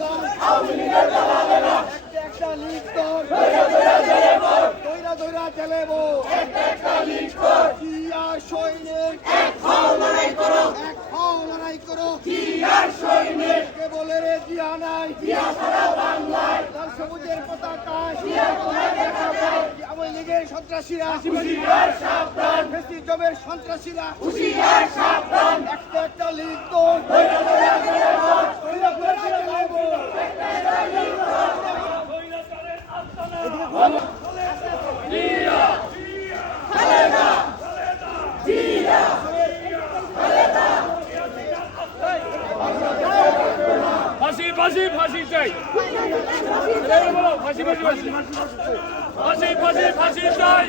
দল একটা লীগ দল দৈরা দৈরা চালাবো জিয়ার সৈনিক এক হও লড়াই করো জিয়ার সৈনিক কে বলে রে জিয়া নাই জিয়া সারা বাংলায় লাল সবুজের পতাকায় জিয়া তোমায় দেখাবো আওয়ামী লীগের সন্ত্রাসীরা হুঁশিয়ার সাবধান ফ্যাসিজমের সন্ত্রাসীরা হুঁশিয়ার সাবধান একটা লীগ দল দৈরা দৈরা চালাবো একটা লীগ দল জিয়া খালেদা জিয়া খালেদা ফাঁসি ফাঁসি ফাঁসি চাই ফাঁসি ফাঁসি ফাঁসি ফাঁসি ফাঁসি ফাঁসি চাই